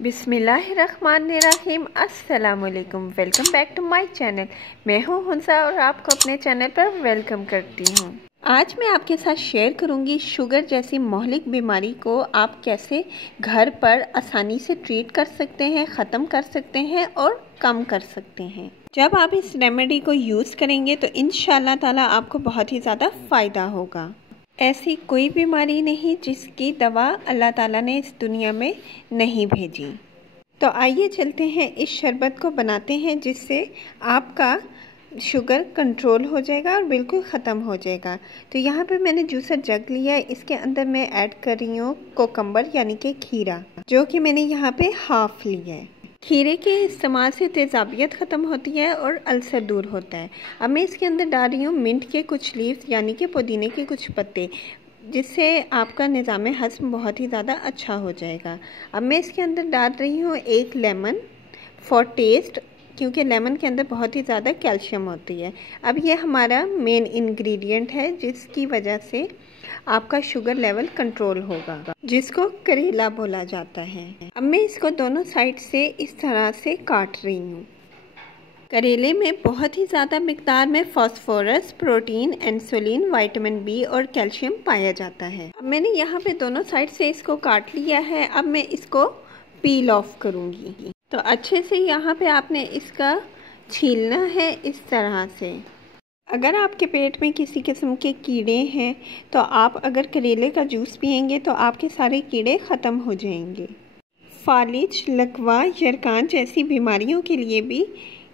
बिस्मिल्लाहिर्रहमानिर्रहीम। अस्सलामुअलैकुम। Welcome back to my channel. मैं हूँ हुंसा और आपको अपने चैनल पर वेलकम करती हूँ। आज मैं आपके साथ शेयर करूँगी शुगर जैसी मोहलिक बीमारी को आप कैसे घर पर आसानी से ट्रीट कर सकते हैं, ख़त्म कर सकते हैं और कम कर सकते हैं। जब आप इस रेमेडी को यूज़ करेंगे तो इंशाअल्लाह ताला आपको बहुत ही ज़्यादा फ़ायदा होगा। ऐसी कोई बीमारी नहीं जिसकी दवा अल्लाह ताला ने इस दुनिया में नहीं भेजी। तो आइए चलते हैं इस शरबत को बनाते हैं जिससे आपका शुगर कंट्रोल हो जाएगा और बिल्कुल ख़त्म हो जाएगा। तो यहाँ पे मैंने जूसर जग लिया है। इसके अंदर मैं ऐड कर रही हूँ कोकम्बर यानी कि खीरा, जो कि मैंने यहाँ पे हाफ लिया है। खीरे के इस्तेमाल से तेज़ाबियत ख़त्म होती है और अल्सर दूर होता है। अब मैं इसके अंदर डाल रही हूँ मिंट के कुछ लीव्स यानी कि पुदीने के कुछ पत्ते, जिससे आपका निज़ाम हज़्म बहुत ही ज़्यादा अच्छा हो जाएगा। अब मैं इसके अंदर डाल रही हूँ एक लेमन फॉर टेस्ट, क्योंकि लेमन के अंदर बहुत ही ज़्यादा कैल्शियम होती है। अब ये हमारा मेन इंग्रेडिएंट है जिसकी वजह से आपका शुगर लेवल कंट्रोल होगा, जिसको करेला बोला जाता है। अब मैं इसको दोनों साइड से इस तरह से काट रही हूँ। करेले में बहुत ही ज़्यादा मिकदार में phosphorus, protein, insulin, vitamin B और कैल्शियम पाया जाता है। अब मैंने यहाँ पे दोनों साइड से इसको काट लिया है। अब मैं इसको पील ऑफ करूँगी। तो अच्छे से यहाँ पे आपने इसका छीलना है इस तरह से। अगर आपके पेट में किसी किस्म के कीड़े हैं तो आप अगर करेले का जूस पिएंगे तो आपके सारे कीड़े ख़त्म हो जाएंगे। फालिज, लकवा, यरकान जैसी बीमारियों के लिए भी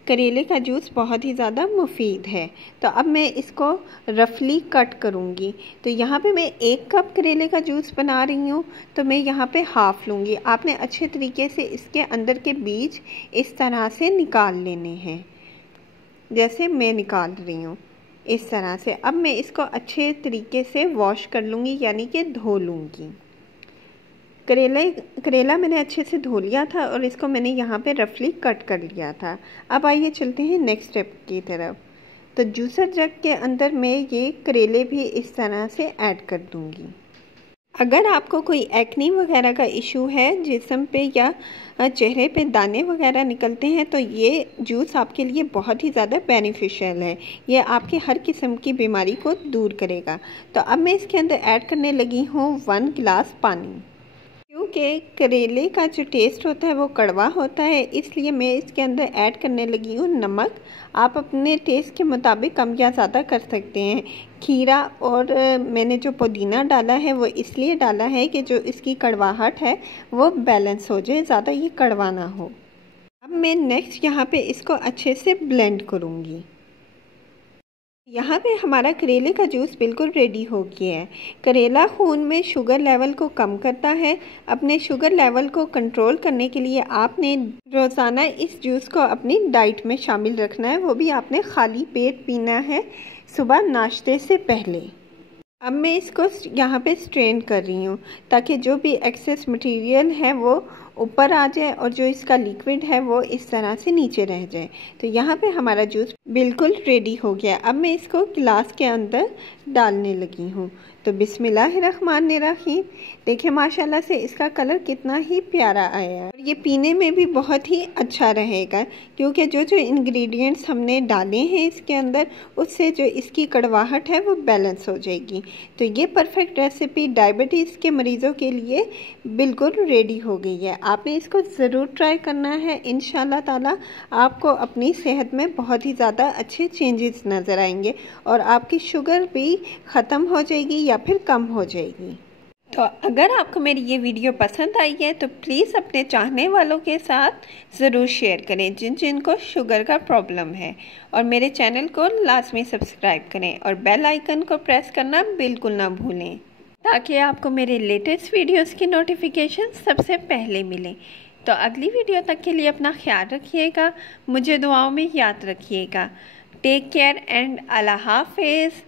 करेले का जूस बहुत ही ज़्यादा मुफीद है। तो अब मैं इसको रफली कट करूँगी। तो यहाँ पे मैं 1 कप करेले का जूस बना रही हूँ, तो मैं यहाँ पे हाफ़ लूँगी। आपने अच्छे तरीके से इसके अंदर के बीज इस तरह से निकाल लेने हैं, जैसे मैं निकाल रही हूँ इस तरह से। अब मैं इसको अच्छे तरीके से वॉश कर लूँगी यानी कि धो लूँगी। करेला मैंने अच्छे से धो लिया था और इसको मैंने यहाँ पे रफली कट कर लिया था। अब आइए चलते हैं नेक्स्ट स्टेप की तरफ। तो जूसर जग के अंदर मैं ये करेले भी इस तरह से ऐड कर दूँगी। अगर आपको कोई एक्नी वगैरह का इशू है, जिस्म पे या चेहरे पे दाने वगैरह निकलते हैं, तो ये जूस आपके लिए बहुत ही ज़्यादा बेनिफिशियल है। ये आपकी हर किस्म की बीमारी को दूर करेगा। तो अब मैं इसके अंदर ऐड करने लगी हूँ 1 गिलास पानी। क्योंकि करेले का जो टेस्ट होता है वो कड़वा होता है, इसलिए मैं इसके अंदर ऐड करने लगी हूँ नमक। आप अपने टेस्ट के मुताबिक कम या ज़्यादा कर सकते हैं। खीरा और मैंने जो पुदीना डाला है वो इसलिए डाला है कि जो इसकी कड़वाहट है वो बैलेंस हो जाए, ज़्यादा ये कड़वा ना हो। अब मैं नेक्स्ट यहाँ पे इसको अच्छे से ब्लेंड करूँगी। यहाँ पे हमारा करेले का जूस बिल्कुल रेडी हो गया है। करेला खून में शुगर लेवल को कम करता है। अपने शुगर लेवल को कंट्रोल करने के लिए आपने रोज़ाना इस जूस को अपनी डाइट में शामिल रखना है, वो भी आपने खाली पेट पीना है सुबह नाश्ते से पहले। अब मैं इसको यहाँ पे स्ट्रेन कर रही हूँ ताकि जो भी एक्सेस मटेरियल है वो ऊपर आ जाए और जो इसका लिक्विड है वो इस तरह से नीचे रह जाए। तो यहाँ पे हमारा जूस बिल्कुल रेडी हो गया। अब मैं इसको गिलास के अंदर डालने लगी हूँ। तो बिस्मिल्लाहिर्रहमानिर्रहीम। देखिए माशाल्लाह से इसका कलर कितना ही प्यारा आया है और ये पीने में भी बहुत ही अच्छा रहेगा, क्योंकि जो जो इंग्रेडिएंट्स हमने डाले हैं इसके अंदर, उससे जो इसकी कड़वाहट है वो बैलेंस हो जाएगी। तो ये परफेक्ट रेसिपी डायबिटीज़ के मरीज़ों के लिए बिल्कुल रेडी हो गई है। आपने इसको ज़रूर ट्राई करना है। इंशाल्लाह ताला आपको अपनी सेहत में बहुत ही ज़्यादा अच्छे चेंजेस नज़र आएंगे और आपकी शुगर भी ख़त्म हो जाएगी या फिर कम हो जाएगी। तो अगर आपको मेरी ये वीडियो पसंद आई है तो प्लीज़ अपने चाहने वालों के साथ ज़रूर शेयर करें जिन जिनको शुगर का प्रॉब्लम है, और मेरे चैनल को लाजमी सब्सक्राइब करें और बेल आइकन को प्रेस करना बिल्कुल ना भूलें, ताकि आपको मेरे लेटेस्ट वीडियोस की नोटिफिकेशन सबसे पहले मिले। तो अगली वीडियो तक के लिए अपना ख्याल रखिएगा, मुझे दुआओं में याद रखिएगा। टेक केयर एंड अल्लाह हाफिज़।